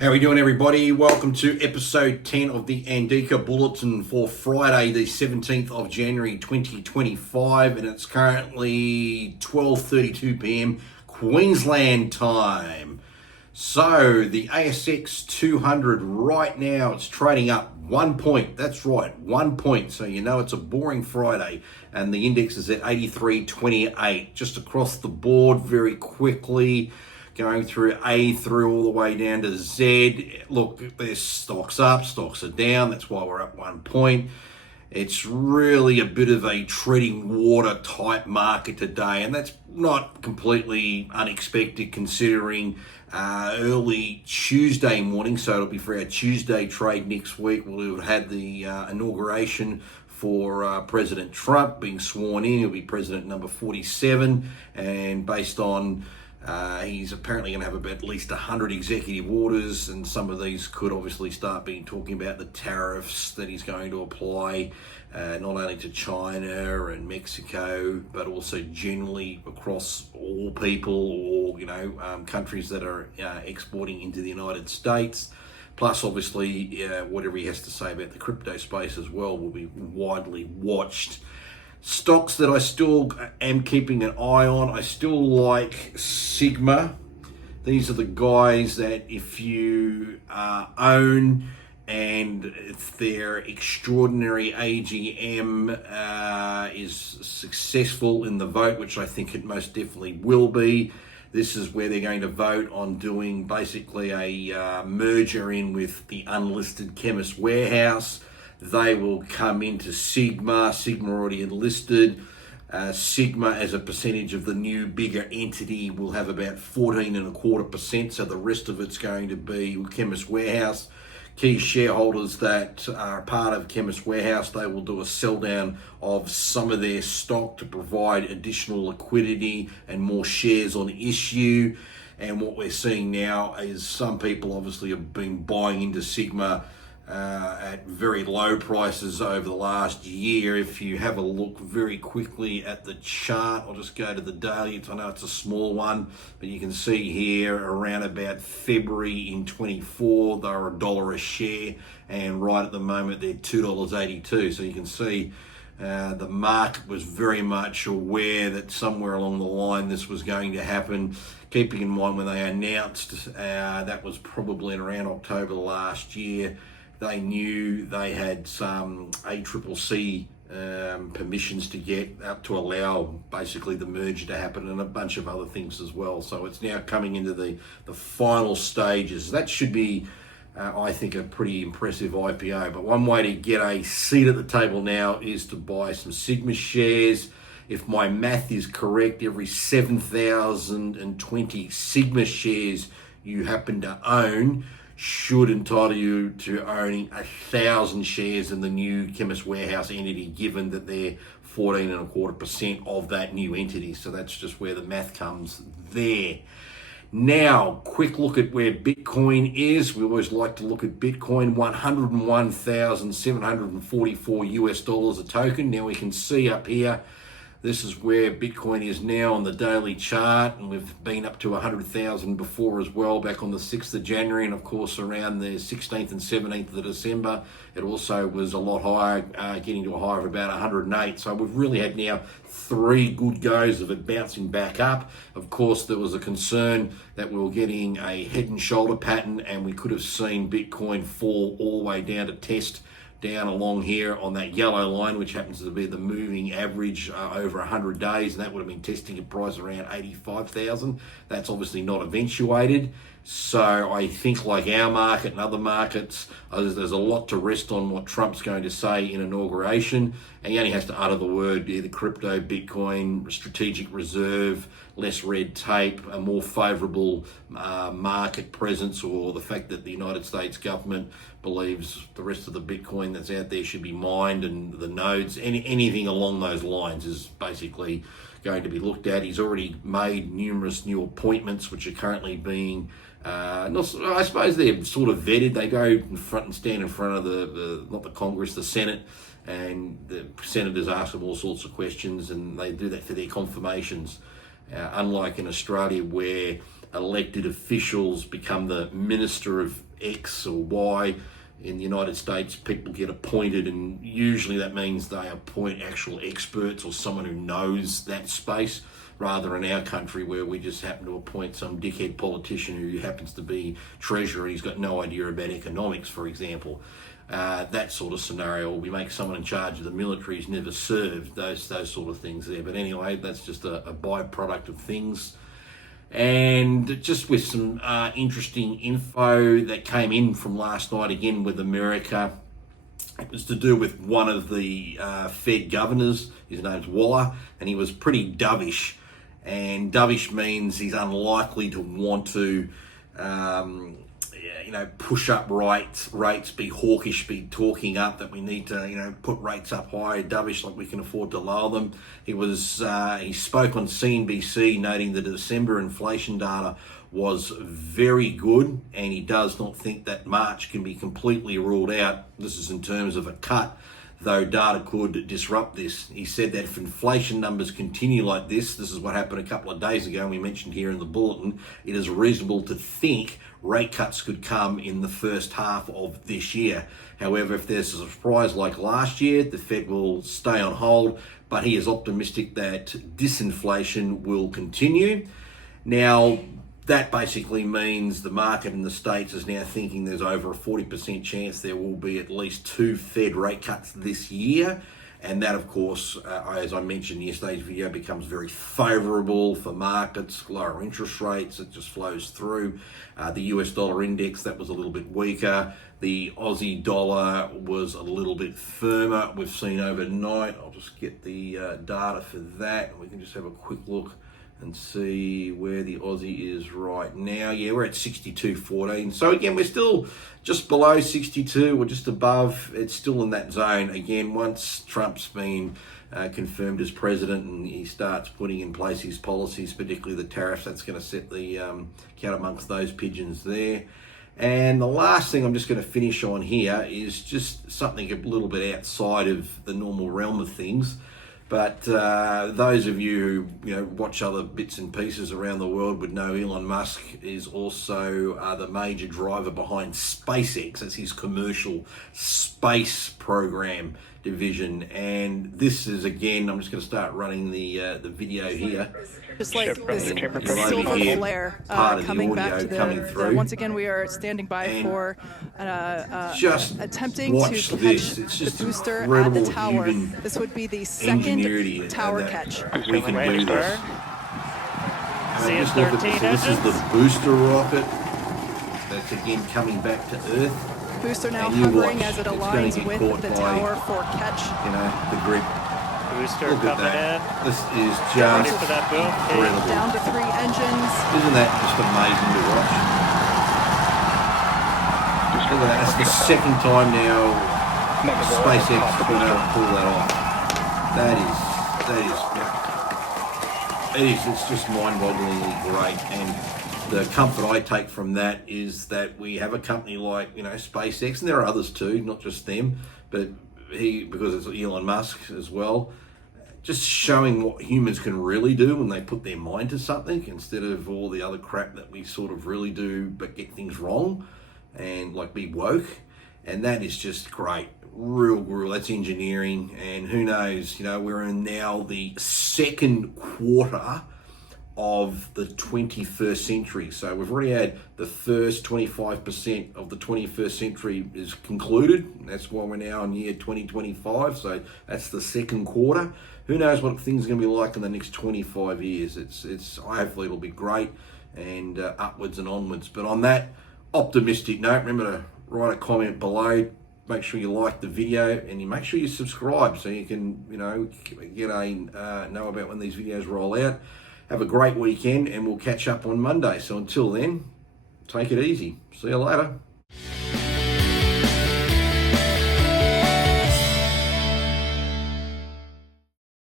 How are we doing, everybody? Welcome to episode 10 of the ANDIKA Bulletin for Friday, the 17th of January 2025, and it's currently 12:32 p.m. Queensland time. So the ASX 200 right now, it's trading up 1 point. That's right, 1 point. So you know it's a boring Friday, and the index is at 83.28. Just across the board very quickly. Going through A through all the way down to Z. Look, there's stocks up, stocks are down. That's why we're up 1 point. It's really a bit of a treading water type market today, and that's not completely unexpected considering early Tuesday morning. So it'll be for our Tuesday trade next week. We'll have had the inauguration for President Trump being sworn in. He'll be president number 47, and based on he's apparently going to have about at least 100 executive orders, and some of these could obviously start talking about the tariffs that he's going to apply, not only to China and Mexico, but also generally across all people or countries that are exporting into the United States. Plus, obviously, whatever he has to say about the crypto space as well will be widely watched. Stocks that I still am keeping an eye on, I still like Sigma. These are the guys that if you own and if their extraordinary AGM is successful in the vote, which I think it most definitely will be, this is where they're going to vote on doing basically a merger in with the unlisted Chemist Warehouse. They will come into Sigma. Sigma already enlisted. Sigma, as a percentage of the new bigger entity, will have about 14.25%. So the rest of it's going to be Chemist Warehouse. Key shareholders that are part of Chemist Warehouse, they will do a sell down of some of their stock to provide additional liquidity and more shares on issue. And what we're seeing now is some people obviously have been buying into Sigma at very low prices over the last year. If you have a look very quickly at the chart, I'll just go to the daily. I know it's a small one, but you can see here around about February in 24, they were $1 a share, and right at the moment they're $2.82. So you can see the market was very much aware that somewhere along the line this was going to happen. Keeping in mind when they announced, that was probably in around October last year, they knew they had some ACCC permissions to get up to allow basically the merger to happen, and a bunch of other things as well. So it's now coming into the final stages. That should be, I think, a pretty impressive IPO. But one way to get a seat at the table now is to buy some Sigma shares. If my math is correct, every 7,020 Sigma shares you happen to own should entitle you to owning 1,000 shares in the new Chemist Warehouse entity, given that they're 14.25% of that new entity. So that's just where the math comes there. Now, quick look at where Bitcoin is. We always like to look at Bitcoin, $101,744 a token. Now we can see up here, this is where Bitcoin is now on the daily chart, and we've been up to 100,000 before as well, back on the 6th of January, and of course around the 16th and 17th of December. It also was a lot higher, getting to a high of about 108. So we've really had now 3 good goes of it bouncing back up. Of course, there was a concern that we were getting a head and shoulder pattern, and we could have seen Bitcoin fall all the way down to test down along here on that yellow line, which happens to be the moving average over 100 days, and that would have been testing a price around 85,000. That's obviously not eventuated. So I think, like our market and other markets, there's a lot to rest on what Trump's going to say in inauguration. And he only has to utter the word, either crypto, Bitcoin, strategic reserve, less red tape, a more favourable market presence, or the fact that the United States government believes the rest of the Bitcoin that's out there should be mined, and the nodes, anything along those lines is basically going to be looked at. He's already made numerous new appointments, which are currently being I suppose they're sort of vetted. They go in front and stand in front of the not the Congress, the Senate, and the senators ask them all sorts of questions, and they do that for their confirmations. Unlike in Australia, where elected officials become the Minister of X or Y. In the United States, people get appointed, and usually that means they appoint actual experts or someone who knows that space, rather in our country where we just happen to appoint some dickhead politician who happens to be treasurer and he's got no idea about economics, for example. That sort of scenario, we make someone in charge of the military who's never served, those sort of things there. But anyway, that's just a byproduct of things. And just with some interesting info that came in from last night, again with America. It was to do with one of the Fed governors. His name's Waller, and he was pretty dovish. And dovish means he's unlikely to want to push up rates, be hawkish, be talking up that we need to, put rates up higher. Dovish, like we can afford to lower them. He spoke on CNBC noting the December inflation data was very good, and he does not think that March can be completely ruled out. This is in terms of a cut, though data could disrupt this. He said that if inflation numbers continue like this is what happened a couple of days ago, and we mentioned here in the bulletin, it is reasonable to think rate cuts could come in the first half of this year. However, if there's a surprise like last year, the Fed will stay on hold, but he is optimistic that disinflation will continue. Now, that basically means the market in the States is now thinking there's over a 40% chance there will be at least 2 Fed rate cuts this year. And that, of course, as I mentioned in yesterday's video, becomes very favourable for markets, lower interest rates, it just flows through. The US dollar index, that was a little bit weaker. The Aussie dollar was a little bit firmer. We've seen overnight, I'll just get the data for that. We can just have a quick look and see where the Aussie is right now. Yeah, we're at 62.14. So again, we're still just below 62. We're just above. It's still in that zone. Again, once Trump's been confirmed as president and he starts putting in place his policies, particularly the tariffs, that's going to set the cat amongst those pigeons there. And the last thing I'm just going to finish on here is just something a little bit outside of the normal realm of things. But those of you who watch other bits and pieces around the world would know Elon Musk is also the major driver behind SpaceX. That's his commercial space program division. And this is, again, I'm just going to start running the video here. Just like this silver flare coming back to the once again, we are standing by and for just attempting to catch the booster at the tower. This would be the second tower catch. We can do this. Just look at this. This is the booster rocket that's again coming back to Earth. Booster now hovering as it aligns with the tower for catch. The grip. Booster Look at coming that. in. This is just for that boom. incredible. Down to 3 engines. Isn't that just amazing to watch? Look at that. That's the second time now SpaceX has been able to pull that off. It's just mind-bogglingly great. And the comfort I take from that is that we have a company like, SpaceX, and there are others too, not just them, but because it's Elon Musk as well, just showing what humans can really do when they put their mind to something instead of all the other crap that we sort of really do but get things wrong and like be woke. And that is just great. Real, that's engineering. And who knows, we're in now the second quarter of the 21st century. So we've already had the first 25% of the 21st century is concluded. That's why we're now in year 2025. So that's the second quarter. Who knows what things are going to be like in the next 25 years. Hopefully it'll be great and upwards and onwards. But on that optimistic note, remember to write a comment below. Make sure you like the video and you make sure you subscribe so you can, know about when these videos roll out. Have a great weekend and we'll catch up on Monday. So until then, take it easy. See you later.